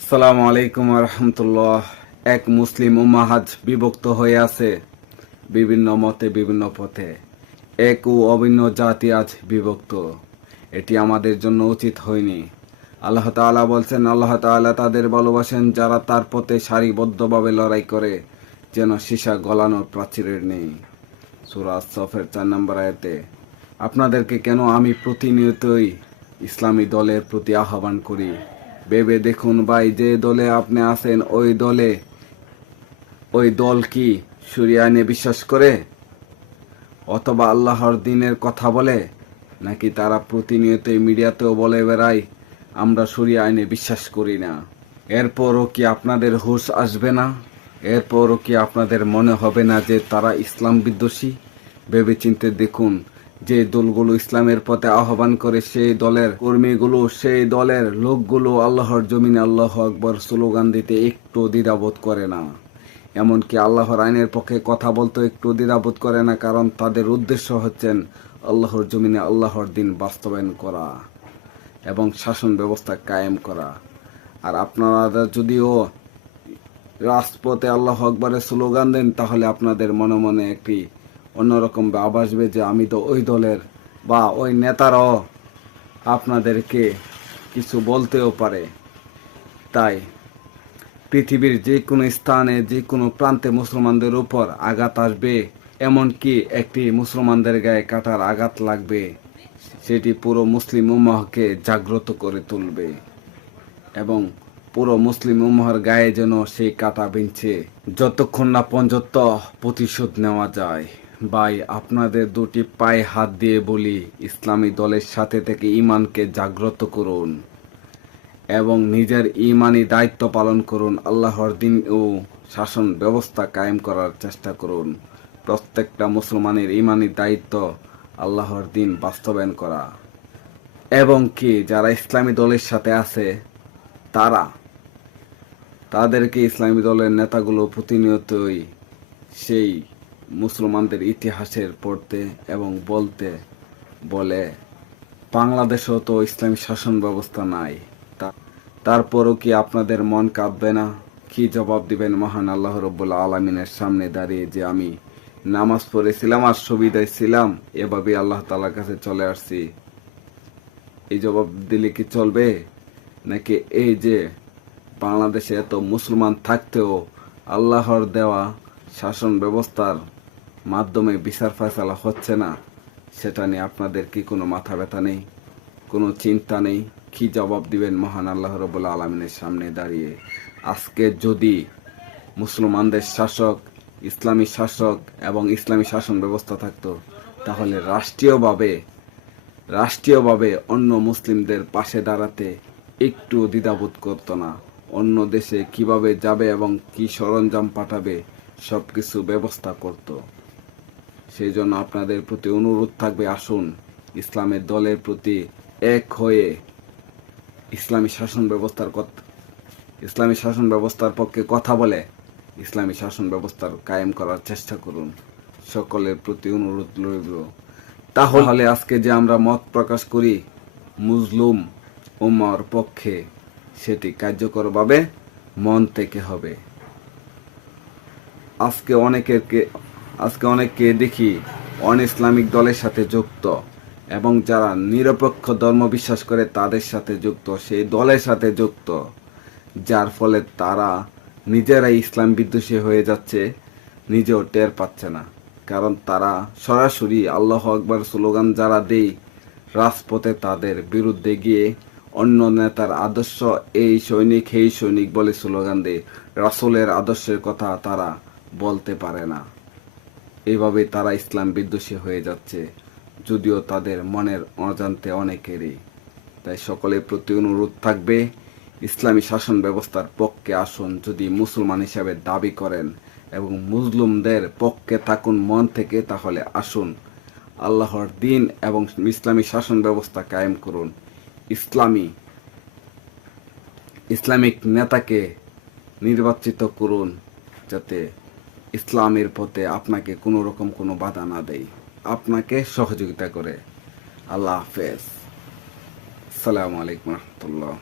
আসসালামু আলাইকুম রহমতুল্লাহ। এক মুসলিম উম্মাহ আজ বিভক্ত হয়ে আছে বিভিন্ন মতে, বিভিন্ন পথে। এক ও অভিন্ন জাতি আজ বিভক্ত। এটি আমাদের জন্য উচিত হয়নি। আল্লাহ তাআলা বলছেন, আল্লাহ তাআলা তাদের ভালোবাসেন যারা তার পথে সারিবদ্ধভাবে লড়াই করে, যেন সীসা গলানোর প্রাচীরের নেই। সূরা আস-সফের 4 নম্বর আয়াতে। আপনাদেরকে কেন আমি প্রতিনিয়তই ইসলামী দলের প্রতি আহ্বান করি। ভেবে দেখুন ভাই, যে দলে আপনি আছেন ওই দল কি শরিয়া আইনে বিশ্বাস করে, অথবা আল্লাহর দ্বীনের কথা বলে, নাকি তারা প্রতিনিয়তই মিডিয়াতেও বলে বেড়ায় আমরা শরিয়া আইনে বিশ্বাস করি না। এরপরও কি আপনাদের হুঁশ আসবে না? এরপরও কি আপনাদের মনে হবে না যে তারা ইসলাম বিদ্বেষী? ভেবেচিন্তে দেখুন, যে দলগুলো ইসলামের পথে আহ্বান করে সেই দলের কর্মীগুলো, সেই দলের লোকগুলো আল্লাহর জমিনে আল্লাহু আকবার স্লোগান দিতে একটু দ্বিধাবোধ করে না। এমনকি আল্লাহর আইনের পক্ষে কথা বলতে একটু দ্বিধাবোধ করে না, কারণ তাদের উদ্দেশ্য হচ্ছেন আল্লাহর জমিনে আল্লাহর দ্বীন বাস্তবায়ন করা এবং শাসন ব্যবস্থা কায়েম করা। আর আপনারা যদিও রাজপথে আল্লাহু আকবারের স্লোগান দেন, তাহলে আপনাদের মনে মনে একটি অন্যরকম ভাব আসবে যে আমি তো ওই দলের, বা ওই নেতারাও আপনাদেরকে কিছু বলতেও পারে। তাই পৃথিবীর যে কোনো স্থানে, যে কোনো প্রান্তে মুসলমানদের উপর আঘাত আসবে, এমনকি একটি মুসলমানদের গায়ে কাঁটার আঘাত লাগবে, সেটি পুরো মুসলিম উম্মাহকে জাগ্রত করে তুলবে এবং পুরো মুসলিম উম্মাহর গায়ে যেন সেই কাঁটা বিঁধছে, যতক্ষণ না পর্যন্ত প্রতিশোধ নেওয়া যায়। ভাই, আপনাদের দুটি পায়ে হাত দিয়ে বলি, ইসলামী দলের সাথে থেকে ঈমানকে জাগ্রত করুন এবং নিজের ঈমানি দায়িত্ব পালন করুন। আল্লাহর দ্বীন ও শাসন ব্যবস্থা কায়েম করার চেষ্টা করুন। প্রত্যেকটা মুসলমানের ঈমানি দায়িত্ব আল্লাহর দ্বীন বাস্তবায়ন করা। এবং কি যারা ইসলামী দলের সাথে আছে, তাদেরকে ইসলামী দলের নেতাগুলো প্রতিনিয়তই সেই মুসলমানদের ইতিহাসের পড়তে এবং বলতে বলে বাংলাদেশেও তো ইসলামী শাসন ব্যবস্থা নাই। তারপরও কি আপনাদের মন কাঁদবে না? কি জবাব দিবেন মহান আল্লাহ রাব্বুল আলামিনের সামনে দাঁড়িয়ে যে আমি নামাজ পড়েছিলাম আর সুবিধায় ছিলাম, এভাবে আল্লাহ তাআলার কাছে চলে আসছি? এই জবাব দিলে কি চলবে? নাকি এই যে বাংলাদেশে এত মুসলমান থাকতেও আল্লাহর দেওয়া শাসন ব্যবস্থার মাধ্যমে বিচার ফয়সালা হচ্ছে না, সেটা নিয়ে আপনাদের কি কোনো মাথা ব্যথা নেই, কোনো চিন্তা নেই? কি জবাব দিবেন মহান আল্লাহ রাব্বুল আলামিনের সামনে দাঁড়িয়ে? আজকে যদি মুসলমানদের শাসক, ইসলামী শাসক এবং ইসলামী শাসন ব্যবস্থা থাকতো, তাহলে রাষ্ট্রীয়ভাবে অন্য মুসলিমদের পাশে দাঁড়াতে একটু দ্বিধাবোধ করতো না। অন্য দেশে কিভাবে যাবে এবং কি সরঞ্জাম পাঠাবে সব কিছু ব্যবস্থা করত। সেই জন্য আপনাদের প্রতি অনুরোধ থাকবে, আসুন ইসলামের দলের প্রতি এক হয়ে ইসলামী শাসন ব্যবস্থার পক্ষে কথা বলে ইসলামী শাসন ব্যবস্থার কায়েম করার চেষ্টা করুন। সকলের প্রতি অনুরোধ রইল। তাহলে আজকে যে আমরা মত প্রকাশ করি মুসলিম উম্মাহর পক্ষে, সেটি কার্যকরভাবে মন থেকে হবে। আজকে অনেককে দেখি অন ইসলামিক দলের সাথে যুক্ত, এবং যারা নিরপেক্ষ ধর্ম বিশ্বাস করে তাদের সাথে যুক্ত, সেই দলের সাথে যুক্ত, যার ফলে তারা নিজেরাই ইসলাম বিদ্বেষী হয়ে যাচ্ছে, নিজেও টের পাচ্ছে না। কারণ তারা সরাসরি আল্লাহু আকবার স্লোগান যারা দেয় রাজপথে, তাদের বিরুদ্ধে গিয়ে অন্য নেতার আদর্শ এই সৈনিক সেই সৈনিক বলে স্লোগান দেয়, রাসূলের আদর্শের কথা তারা বলতে পারে না। এইভাবে তারা ইসলাম বিদ্বেষী হয়ে যাচ্ছে, যদিও তাদের মনের অজান্তে অনেকেরই। তাই সকলের প্রতি অনুরোধ থাকবে, ইসলামী শাসন ব্যবস্থার পক্ষে আসুন যদি মুসলমান হিসাবে দাবি করেন এবং মুসলিমদের পক্ষে থাকুন মন থেকে, তাহলে আসুন আল্লাহর দ্বীন এবং ইসলামী শাসন ব্যবস্থা কায়েম করুন। ইসলামিক নেতাকে নির্বাচিত করুন, যাতে ইসলামের পথে আপনাকে কোনো রকম কোনো বাধা না দেয়, আপনাকে সহযোগিতা করে। আল্লাহ হাফেজ। আসসালামু আলাইকুম রহমতুল্লাহ।